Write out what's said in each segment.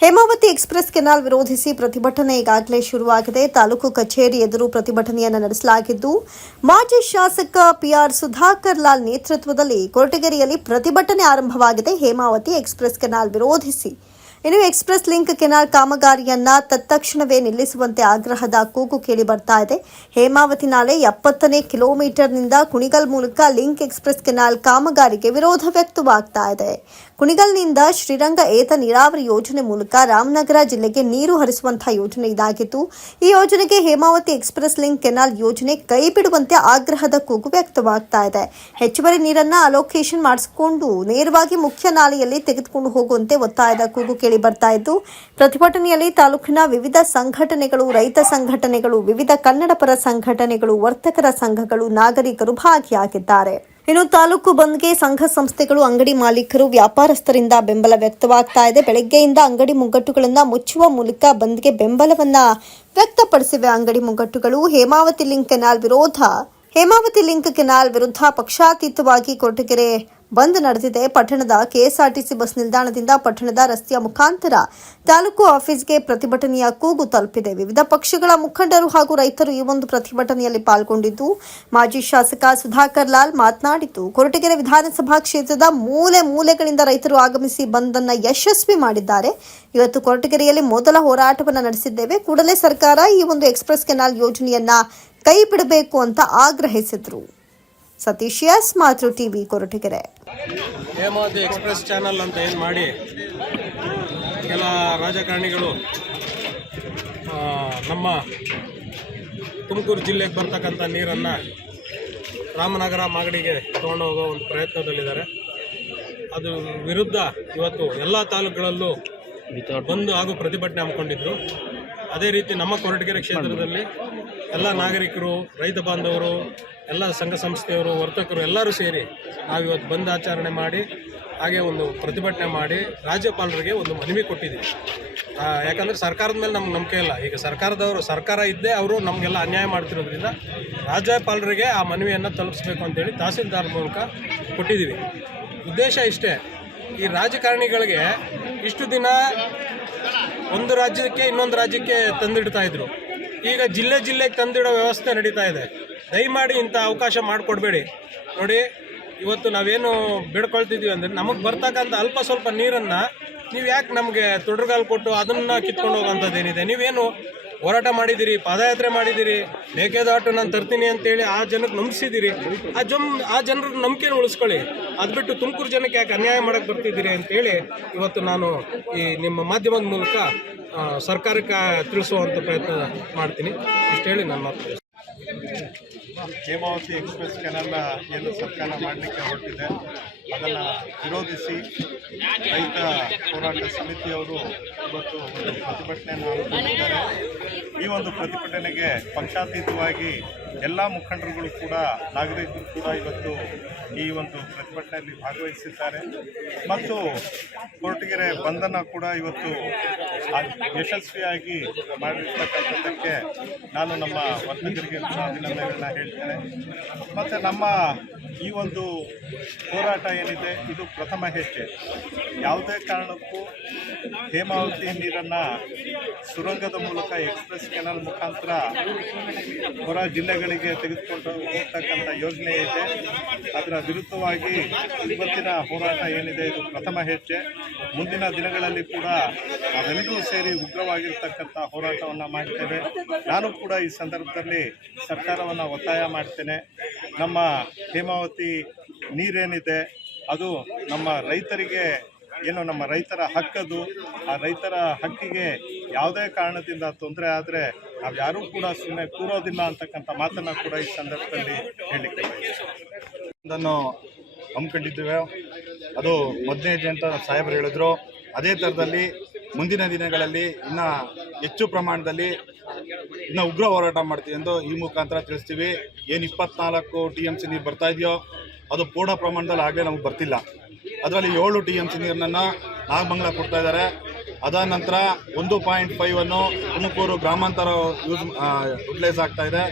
Hemavathi express canal ವಿರೋಧಿಸಿ ಪ್ರತಿಭಟನೆ ಈಗಾಗಲೇ ಶುರುವಾಗಿದೆ. ತಾಲೂಕು ಕಚೇರಿ ಎದುರು ಪ್ರತಿಭಟನೆಯನ್ನು ನಡೆಸಲಾಗಿದ್ದು, ಮಾಜಿ ಶಾಸಕ ಪಿಆರ್ ಸುಧಾಕರ್ ಲಾಲ್ ನೇತೃತ್ವದಲ್ಲಿ ಕೊರಟಗೆರೆಯಲ್ಲಿ ಪ್ರತಿಭಟನೆ ಆರಂಭವಾಗಿದೆ. ಹೇಮಾವತಿ ಎಕ್ಸ್‌ಪ್ರೆಸ್ ಕೆನಾಲ್ ವಿರೋಧಿಸಿ ಇನ್ನು ಎಕ್ಸ್‌ಪ್ರೆಸ್ ಲಿಂಕ್ ಕೆನಾಲ್ ಕಾಮಗಾರಿಯನ್ನ ತತ್ಕ್ಷಣವೇ ನಿಲ್ಲಿಸುವಂತೆ ಆಗ್ರಹದ ಕೂಗು ಕೇಳಿ ಬರ್ತಾ ಇದೆ. ಹೇಮಾವತಿ ನಾಲೆ 70ನೇ ಕಿಲೋಮೀಟರ್ನಿಂದ ಕುಣಿಗಲ್ ಮೂಲಕ ಲಿಂಕ್ ಎಕ್ಸ್‌ಪ್ರೆಸ್ ಕೆನಾಲ್ ಕಾಮಗಾರಿಗೆ ವಿರೋಧ ವ್ಯಕ್ತವಾಗ್ತಾ ಇದೆ. ಕುಣಿಗಲ್ನಿಂದ ಶ್ರೀರಂಗ ಏತ ನೀರಾವರಿ ಯೋಜನೆ ಮೂಲಕ ರಾಮನಗರ ಜಿಲ್ಲೆಗೆ ನೀರು ಹರಿಸುವಂತಹ ಯೋಜನೆ ಇದಾಗಿತ್ತು. ಈ ಯೋಜನೆಗೆ ಹೇಮಾವತಿ ಎಕ್ಸ್‌ಪ್ರೆಸ್ ಲಿಂಕ್ ಕೆನಾಲ್ ಯೋಜನೆ ಕೈ ಬಿಡುವಂತೆ ಆಗ್ರಹದ ಕೂಗು ವ್ಯಕ್ತವಾಗ್ತಾ ಇದೆ. ಹೆಚ್ಚುವರಿ ನೀರನ್ನ ಅಲೋಕೇಶನ್ ಮಾಡಿಸಿಕೊಂಡು ನೇರವಾಗಿ ಮುಖ್ಯ ನಾಲೆಯಲ್ಲಿ ತೆಗೆದುಕೊಂಡು ಹೋಗುವಂತೆ ಒತ್ತಾಯದ ಕೂಗು ಕೇಳಿ ಬರ್ತಾ ಇದ್ದು, ಪ್ರತಿಭಟನೆಯಲ್ಲಿ ತಾಲೂಕಿನ ವಿವಿಧ ಸಂಘಟನೆಗಳು, ರೈತ ಸಂಘಟನೆಗಳು, ವಿವಿಧ ಕನ್ನಡ ಪರ ಸಂಘಟನೆಗಳು, ವರ್ತಕರ ಸಂಘಗಳು, ನಾಗರಿಕರು ಭಾಗಿಯಾಗಿದ್ದಾರೆ. ಇನ್ನು ತಾಲೂಕು ಬಂದ್ಗೆ ಸಂಘ ಸಂಸ್ಥೆಗಳು, ಅಂಗಡಿ ಮಾಲೀಕರು, ವ್ಯಾಪಾರಸ್ಥರಿಂದ ಬೆಂಬಲ ವ್ಯಕ್ತವಾಗ್ತಾ ಇದೆ. ಬೆಳಗ್ಗೆಯಿಂದ ಅಂಗಡಿ ಮುಗ್ಗಟ್ಟುಗಳನ್ನು ಮುಚ್ಚುವ ಮೂಲಕ ಬಂದ್ಗೆ ಬೆಂಬಲವನ್ನ ವ್ಯಕ್ತಪಡಿಸಿವೆ ಅಂಗಡಿ ಮುಗ್ಗಟ್ಟುಗಳು. ಹೇಮಾವತಿ ಲಿಂಕ್ ಕೆನಾಲ್ ವಿರುದ್ಧ ಪಕ್ಷಾತೀತವಾಗಿ ಕೊರಟಗೆರೆ ಬಂದ್ ನಡೆದಿದೆ. ಪಟ್ಟಣದ ಕೆಎಸ್ಆರ್ಟಿಸಿ ಬಸ್ ನಿಲ್ದಾಣದಿಂದ ಪಟ್ಟಣದ ರಸ್ತೆಯ ಮುಖಾಂತರ ತಾಲೂಕು ಆಫೀಸ್ಗೆ ಪ್ರತಿಭಟನೆಯ ಕೂಗು ತಲುಪಿದೆ. ವಿವಿಧ ಪಕ್ಷಗಳ ಮುಖಂಡರು ಹಾಗೂ ರೈತರು ಈ ಒಂದು ಪ್ರತಿಭಟನೆಯಲ್ಲಿ ಪಾಲ್ಗೊಂಡಿದ್ದು, ಮಾಜಿ ಶಾಸಕ ಸುಧಾಕರ್ ಲಾಲ್ ಮಾತನಾಡಿದ್ದು, ಕೊರಟಗೆರೆ ವಿಧಾನಸಭಾ ಕ್ಷೇತ್ರದ ಮೂಲೆ ಮೂಲೆಗಳಿಂದ ರೈತರು ಆಗಮಿಸಿ ಬಂದ್ ಅನ್ನು ಯಶಸ್ವಿ ಮಾಡಿದ್ದಾರೆ. ಇವತ್ತು ಕೊರಟಗೆರೆಯಲ್ಲಿ ಮೊದಲ ಹೋರಾಟವನ್ನು ನಡೆಸಿದ್ದೇವೆ. ಕೂಡಲೇ ಸರ್ಕಾರ ಈ ಒಂದು ಎಕ್ಸ್‌ಪ್ರೆಸ್ ಕೆನಾಲ್ ಯೋಜನೆಯನ್ನ ಕೈ ಬಿಡಬೇಕು ಅಂತ ಆಗ್ರಹಿಸಿದರು. Satish S, Matru TV, Koratagere. Hemavathi express channel ಅಂತ ಏನು ಮಾಡಿ ಕೆಲ ರಾಜಕಾರಣಿಗಳು ನಮ್ಮ ತುಮಕೂರು ಜಿಲ್ಲೆಗೆ ಬರ್ತಕ್ಕಂಥ ನೀರನ್ನು ರಾಮನಗರ ಮಾಗಡಿಗೆ ತೊಗೊಂಡು ಹೋಗೋ ಒಂದು ಪ್ರಯತ್ನದಲ್ಲಿದ್ದಾರೆ. ಅದು ವಿರುದ್ಧ ಇವತ್ತು ಎಲ್ಲ ತಾಲೂಕುಗಳಲ್ಲೂ ಬಂದು ಹಾಗೂ ಪ್ರತಿಭಟನೆ ಹಮ್ಮಿಕೊಂಡಿದ್ರು. ಅದೇ ರೀತಿ ನಮ್ಮ ಕೊರಟಗೆರೆ ಕ್ಷೇತ್ರದಲ್ಲಿ ಎಲ್ಲ ನಾಗರಿಕರು, ರೈತ ಬಾಂಧವರು, ಎಲ್ಲ ಸಂಘ ಸಂಸ್ಥೆಯವರು, ವರ್ತಕರು ಎಲ್ಲರೂ ಸೇರಿ ನಾವಿವತ್ತು ಬಂದ್ ಆಚರಣೆ ಮಾಡಿ, ಹಾಗೆ ಒಂದು ಪ್ರತಿಭಟನೆ ಮಾಡಿ ರಾಜ್ಯಪಾಲರಿಗೆ ಒಂದು ಮನವಿ ಕೊಟ್ಟಿದ್ದೀವಿ. ಯಾಕಂದರೆ ಸರ್ಕಾರದ ಮೇಲೆ ನಮ್ಗೆ ನಂಬಿಕೆ ಇಲ್ಲ. ಈಗ ಸರ್ಕಾರ ಇದ್ದೇ ಅವರು ನಮಗೆಲ್ಲ ಅನ್ಯಾಯ ಮಾಡ್ತಿರೋದ್ರಿಂದ ರಾಜ್ಯಪಾಲರಿಗೆ ಆ ಮನವಿಯನ್ನು ತಲುಪಿಸ್ಬೇಕು ಅಂತೇಳಿ ತಹಸೀಲ್ದಾರ್ ಮೂಲಕ ಕೊಟ್ಟಿದ್ದೀವಿ. ಉದ್ದೇಶ ಇಷ್ಟೇ, ಈ ರಾಜಕಾರಣಿಗಳಿಗೆ ಇಷ್ಟು ದಿನ ಒಂದು ರಾಜ್ಯಕ್ಕೆ ಇನ್ನೊಂದು ರಾಜ್ಯಕ್ಕೆ ತಂದಿಡ್ತಾ ಇದ್ರು. ಈಗ ಜಿಲ್ಲೆಗೆ ತಂದಿಡೋ ವ್ಯವಸ್ಥೆ ನಡೀತಾ ಇದೆ. ದಯಮಾಡಿ ಇಂಥ ಅವಕಾಶ ಮಾಡಿಕೊಡ್ಬೇಡಿ. ನೋಡಿ, ಇವತ್ತು ನಾವೇನು ಬೇಡ್ಕೊಳ್ತಿದ್ದೀವಿ ಅಂದರೆ, ನಮಗೆ ಬರ್ತಕ್ಕಂಥ ಅಲ್ಪ ಸ್ವಲ್ಪ ನೀರನ್ನು ನೀವು ಯಾಕೆ ನಮಗೆ ತೊಡರುಗಾಲು ಕೊಟ್ಟು ಅದನ್ನು ಕಿತ್ಕೊಂಡು ಹೋಗೋಂಥದ್ದೇನಿದೆ? ನೀವೇನು ಹೋರಾಟ ಮಾಡಿದ್ದೀರಿ, ಪಾದಯಾತ್ರೆ ಮಾಡಿದ್ದೀರಿ, ಮೇಕೆದಾಟು ನಾನು ತರ್ತೀನಿ ಅಂತೇಳಿ ಆ ಜನಕ್ಕೆ ನಂಬಿಸಿದ್ದೀರಿ. ಆ ಜನರ ನಂಬಿಕೆನ ಉಳಿಸ್ಕೊಳ್ಳಿ. ಅದು ಬಿಟ್ಟು ತುಮಕೂರು ಜನಕ್ಕೆ ಯಾಕೆ ಅನ್ಯಾಯ ಮಾಡೋಕ್ಕೆ ಬರ್ತಿದ್ದೀರಿ ಅಂತೇಳಿ ಇವತ್ತು ನಾನು ಈ ನಿಮ್ಮ ಮಾಧ್ಯಮದ ಮೂಲಕ ಸರ್ಕಾರಕ್ಕೆ ತಿಳಿಸುವಂಥ ಪ್ರಯತ್ನ ಮಾಡ್ತೀನಿ. ಇಷ್ಟು ಹೇಳಿ ನನ್ನ ಮಾತು. ಹೇಮಾವತಿ ಎಕ್ಸ್‌ಪ್ರೆಸ್ ಕೆನಾಲ್ನ ಏನು ಸರ್ಕಾರ ಮಾಡಲಿಕ್ಕೆ ಹೊರಟಿದೆ, ಅದನ್ನು ವಿರೋಧಿಸಿ ರೈತ ಹೋರಾಟ ಸಮಿತಿಯವರು ಇವತ್ತು ಒಂದು ಪ್ರತಿಭಟನೆಯನ್ನು ಹಮ್ಮಿಕೊಂಡಿದ್ದಾರೆ. ಈ ಒಂದು ಪ್ರತಿಭಟನೆಗೆ ಪಕ್ಷಾತೀತವಾಗಿ ಎಲ್ಲ ಮುಖಂಡರುಗಳು ಕೂಡ, ನಾಗರಿಕರು ಕೂಡ ಇವತ್ತು ಈ ಒಂದು ಪ್ರತಿಭಟನೆಯಲ್ಲಿ ಭಾಗವಹಿಸಿದ್ದಾರೆ. ಮತ್ತು ಕೊರಟಗೆರೆ ಬಂದನ್ನು ಕೂಡ ಇವತ್ತು ಯಶಸ್ವಿಯಾಗಿ ಮಾಡಿರ್ತಕ್ಕಂಥದ್ದಕ್ಕೆ ನಾನು ನಮ್ಮ ವರ್ತಕರಿಗೆ ಅಭಿನಂದನೆಗಳನ್ನ ಹೇಳ್ತೇನೆ. ಮತ್ತು ನಮ್ಮ ಈ ಒಂದು ಹೋರಾಟ ಏನಿದೆ, ಇದು ಪ್ರಥಮ ಹೆಜ್ಜೆ. ಯಾವುದೇ ಕಾರಣಕ್ಕೂ ಹೇಮಾವತಿ ನೀರನ್ನು ಸುರಂಗದ ಮೂಲಕ ಎಕ್ಸ್‌ಪ್ರೆಸ್ ಕೆನಾಲ್ ಮುಖಾಂತರ ಹೊರ ಜಿಲ್ಲೆಗಳಿಗೆ ತೆಗೆದುಕೊಂಡು ಹೋಗ್ತಕ್ಕಂಥ ಯೋಜನೆ ಇದೆ. ಅದರ ವಿರುದ್ಧವಾಗಿ ಇವತ್ತಿನ ಹೋರಾಟ ಏನಿದೆ, ಇದು ಪ್ರಥಮ ಹೆಜ್ಜೆ. ಮುಂದಿನ ದಿನಗಳಲ್ಲಿ ಕೂಡ ನಾವೆಲ್ಲರೂ ಸೇರಿ ಉಗ್ರವಾಗಿರ್ತಕ್ಕಂಥ ಹೋರಾಟವನ್ನು ಮಾಡ್ತೇವೆ. ನಾನು ಕೂಡ ಈ ಸಂದರ್ಭದಲ್ಲಿ ಸರ್ಕಾರವನ್ನು ಒತ್ತಾಯ ಮಾಡ್ತೇನೆ. ನಮ್ಮ ಹೇಮಾವತಿ ನೀರೇನಿದೆ, ಅದು ನಮ್ಮ ರೈತರಿಗೆ ಏನು, ನಮ್ಮ ರೈತರ ಹಕ್ಕದು. ಆ ರೈತರ ಹಕ್ಕಿಗೆ ಯಾವುದೇ ಕಾರಣದಿಂದ ತೊಂದರೆ ಆದರೆ ನಾವು ಯಾರೂ ಕೂಡ ಸುಮ್ಮನೆ ಕೂರೋದಿಲ್ಲ ಅಂತಕ್ಕಂಥ ಮಾತನ್ನು ಕೂಡ ಈ ಸಂದರ್ಭದಲ್ಲಿ ಹೇಳಲಿಕ್ಕೆ ಇದನ್ನು ಹಮ್ಮಿಕೊಂಡಿದ್ದೇವೆ. ಅದು ಮೊದಲನೇ ಹೆಜ್ಜೆ ಅಂತ ಸಾಹೇಬರು ಹೇಳಿದ್ರು. ಅದೇ ಥರದಲ್ಲಿ ಮುಂದಿನ ದಿನಗಳಲ್ಲಿ ಇನ್ನೂ ಹೆಚ್ಚು ಪ್ರಮಾಣದಲ್ಲಿ ಇನ್ನೂ ಉಗ್ರ ಹೋರಾಟ ಮಾಡ್ತೀವಿ ಎಂದು ಈ ಮುಖಾಂತರ ತಿಳಿಸ್ತೀವಿ. ಏನು 24 TMC ನೀರು ಬರ್ತಾ ಇದೆಯೋ, ಅದು ಪೂರ್ಣ ಪ್ರಮಾಣದಲ್ಲಿ ಆಗಲೇ ನಮಗೆ ಬರ್ತಿಲ್ಲ. ಅದರಲ್ಲಿ 7 TMC ನೀರನ್ನು ನಾಗಮಂಗಲ ಕೊಡ್ತಾ ಇದ್ದಾರೆ. ಅದಾದ ನಂತರ 1.5 ತುಮಕೂರು ಗ್ರಾಮಾಂತರ ಯುಟಿಲೈಸ್ ಆಗ್ತಾ ಇದೆ.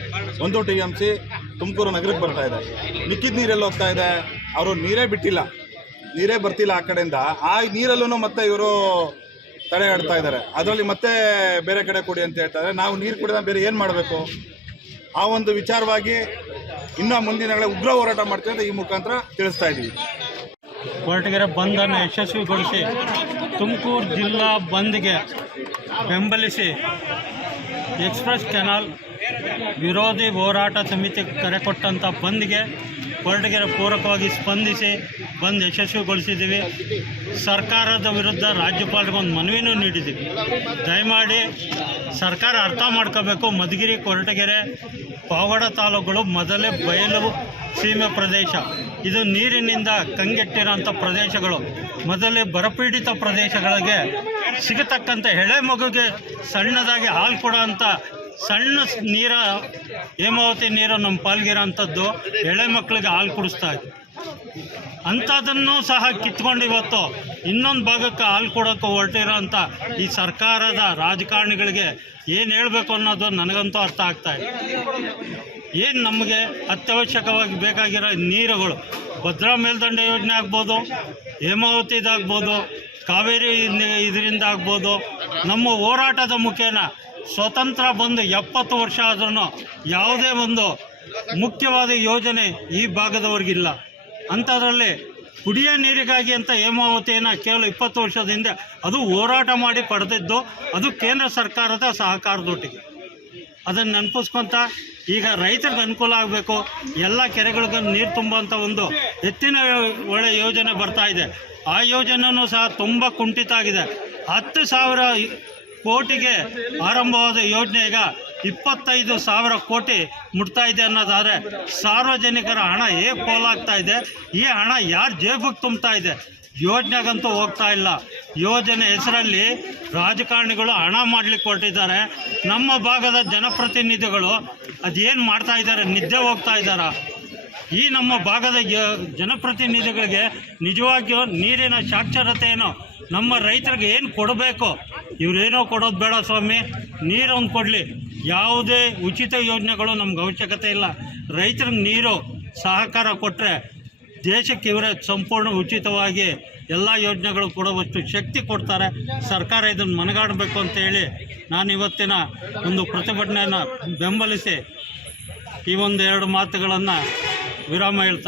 1 TMC ತುಮಕೂರು ನಗರಕ್ಕೆ ಬರ್ತಾ ಇದೆ. ಮಿಕ್ಕಿದ ನೀರೆಲ್ಲ ಹೋಗ್ತಾ ಇದೆ. ಅವರು ನೀರೇ ಬರ್ತಿಲ್ಲ ಆ ಕಡೆಯಿಂದ. ಆ ನೀರಲ್ಲೂ ಮತ್ತೆ ಇವರು ತಡೆಗಟ್ತಾ ಇದ್ದಾರೆ. ಅದರಲ್ಲಿ ಮತ್ತೆ ಬೇರೆ ಕಡೆ ಕೊಡಿ ಅಂತ ಹೇಳ್ತಾರೆ. ನಾವು ನೀರು ಕುಡಿದ ಬೇರೆ ಏನು ಮಾಡಬೇಕು? ಆ ಒಂದು ವಿಚಾರವಾಗಿ ಇನ್ನೂ ಮುಂದಿನ ಉಗ್ರ ಹೋರಾಟ ಮಾಡ್ತೀವಿ ಅಂತ ಈ ಮುಖಾಂತರ ತಿಳಿಸ್ತಾ ಇದ್ದೀವಿ. ಕೊರಟಗೆರೆ ಬಂದನ್ನು ಯಶಸ್ವಿಗೊಳಿಸಿ ತುಮಕೂರು ಜಿಲ್ಲಾ ಬಂದ್ಗೆ ಬೆಂಬಲಿಸಿ ಎಕ್ಸ್ಪ್ರೆಸ್ ಕೆನಾಲ್ ವಿರೋಧಿ ಹೋರಾಟ ಸಮಿತಿ ಕರೆ ಕೊಟ್ಟಂಥ ಬಂದ್ಗೆ ಕೊರಟಗೆರೆ ಪೂರಕವಾಗಿ ಸ್ಪಂದಿಸಿ ಬಂದ್ ಯಶಸ್ವಿಗೊಳಿಸಿದ್ದೀವಿ. ಸರ್ಕಾರದ ವಿರುದ್ಧ ರಾಜ್ಯಪಾಲರಿಗೆ ಒಂದು ಮನವಿನೂ ನೀಡಿದ್ದೀವಿ. ದಯಮಾಡಿ ಸರ್ಕಾರ ಅರ್ಥ ಮಾಡ್ಕೋಬೇಕು. ಮಧುಗಿರಿ, ಕೊರಟಗೆರೆ, ಪಾವಗಡ ತಾಲೂಕುಗಳು ಮೊದಲೇ ಬಯಲು ಸೀಮೆ ಪ್ರದೇಶ. ಇದು ನೀರಿನಿಂದ ಕಂಗೆಟ್ಟಿರೋಂಥ ಪ್ರದೇಶಗಳು. ಮೊದಲೇ ಬರಪೀಡಿತ ಪ್ರದೇಶಗಳಿಗೆ ಸಿಗತಕ್ಕಂಥ ಎಳೆ ಮಗುಗೆ ಸಣ್ಣದಾಗಿ ಹಾಲು ಕೊಡೋ ಅಂಥ ಸಣ್ಣ ನೀರ ಹೇಮಾವತಿ ನೀರು ನಮ್ಮ ಪಾಲ್ಗಿರೋ ಅಂಥದ್ದು ಎಳೆ ಮಕ್ಕಳಿಗೆ ಹಾಲು ಕುಡಿಸ್ತಾ ಇದೆ. ಅಂಥದ್ದನ್ನು ಸಹ ಕಿತ್ಕೊಂಡು ಇವತ್ತು ಇನ್ನೊಂದು ಭಾಗಕ್ಕೆ ಹಾಲು ಕೊಡೋಕ್ಕೆ ಹೊರಟಿರೋ ಅಂಥ ಈ ಸರ್ಕಾರದ ರಾಜಕಾರಣಿಗಳಿಗೆ ಏನು ಹೇಳಬೇಕು ಅನ್ನೋದು ನನಗಂತೂ ಅರ್ಥ ಆಗ್ತಾಯಿದೆ. ಏನು ನಮಗೆ ಅತ್ಯವಶ್ಯಕವಾಗಿ ಬೇಕಾಗಿರೋ ನೀರುಗಳು ಭದ್ರಾ ಮೇಲ್ದಂಡೆ ಯೋಜನೆ ಆಗ್ಬೋದು, ಹೇಮಾವತಿದಾಗ್ಬೋದು, ಕಾವೇರಿ ಇದರಿಂದ ಆಗ್ಬೋದು. ನಮ್ಮ ಹೋರಾಟದ ಮುಖೇನ ಸ್ವತಂತ್ರ ಬಂದು 70 ವರ್ಷ ಆದ್ರೂ ಯಾವುದೇ ಒಂದು ಮುಖ್ಯವಾದ ಯೋಜನೆ ಈ ಭಾಗದವ್ರಿಗಿಲ್ಲ. ಅಂಥದ್ರಲ್ಲಿ ಕುಡಿಯೋ ನೀರಿಗಾಗಿ ಅಂತ ಹೇಮಾವತಿಯನ್ನು ಕೇವಲ 20 ವರ್ಷದ ಹಿಂದೆ ಅದು ಹೋರಾಟ ಮಾಡಿ ಪಡೆದಿದ್ದು, ಅದು ಕೇಂದ್ರ ಸರ್ಕಾರದ ಸಹಕಾರದೊಟ್ಟಿಗೆ. ಅದನ್ನು ನೆನಪಿಸ್ಕೊತ ಈಗ ರೈತರಿಗೆ ಅನುಕೂಲ ಆಗಬೇಕು, ಎಲ್ಲ ಕೆರೆಗಳಿಗೂ ನೀರು ತುಂಬುವಂಥ ಒಂದು ಎತ್ತಿನ ಒಳ್ಳೆ ಯೋಜನೆ ಬರ್ತಾ ಇದೆ. ಆ ಯೋಜನೆಯೂ ಸಹ ತುಂಬ ಕುಂಠಿತ ಆಗಿದೆ. 10,000 ಕೋಟಿಗೆ ಆರಂಭವಾದ ಯೋಜನೆ ಈಗ 25,000 ಕೋಟಿ ಮುಟ್ತಾ ಇದೆ ಅನ್ನೋದಾದರೆ ಸಾರ್ವಜನಿಕರ ಹಣ ಹೇಗೆ ಪೋಲಾಗ್ತಾ ಇದೆ, ಈ ಹಣ ಯಾರು ಜೇಬಿಗೆ ತುಂಬ್ತಾ ಇದೆ? ಯೋಜನೆಗಂತೂ ಹೋಗ್ತಾ ಇಲ್ಲ. ಯೋಜನೆ ಹೆಸರಲ್ಲಿ ರಾಜಕಾರಣಿಗಳು ಹಣ ಮಾಡಲಿಕ್ಕೆ ಹೊರಟಿದ್ದಾರೆ. ನಮ್ಮ ಭಾಗದ ಜನಪ್ರತಿನಿಧಿಗಳು ಅದೇನು ಮಾಡ್ತಾ ಇದ್ದಾರೆ? ನಿದ್ದೆ ಹೋಗ್ತಾ ಇದ್ದಾರಾ? ಈ ನಮ್ಮ ಭಾಗದ ಜನಪ್ರತಿನಿಧಿಗಳಿಗೆ ನಿಜವಾಗಿಯೂ ನೀರಿನ ಸಾಕ್ಷರತೆಯನ್ನು ನಮ್ಮ ರೈತರಿಗೆ ಏನು ಕೊಡಬೇಕು? ಇವರೇನೋ ಕೊಡೋದು ಬೇಡ ಸ್ವಾಮಿ, ನೀರೊಂದು ಕೊಡಲಿ. ಯಾವುದೇ ಉಚಿತ ಯೋಜನೆಗಳು ನಮ್ಗೆ ಅವಶ್ಯಕತೆ ಇಲ್ಲ. ರೈತರಿಗೆ ನೀರು ಸಹಕಾರ ಕೊಟ್ಟರೆ ದೇಶಕ್ಕೆ ಇವರೇ ಸಂಪೂರ್ಣ ಉಚಿತವಾಗಿ ಎಲ್ಲ ಯೋಜನೆಗಳು ಕೊಡುವಷ್ಟು ಶಕ್ತಿ ಕೊಡ್ತಾರೆ. ಸರ್ಕಾರ ಇದನ್ನು ಮನಗಾಡಬೇಕು ಅಂತೇಳಿ ನಾನು ಇವತ್ತಿನ ಒಂದು ಪ್ರತಿಭಟನೆಯನ್ನು ಬೆಂಬಲಿಸಿ ಈ ಒಂದು 2 ಮಾತುಗಳನ್ನು ವಿರಾಮ ಹೇಳ್ತಾ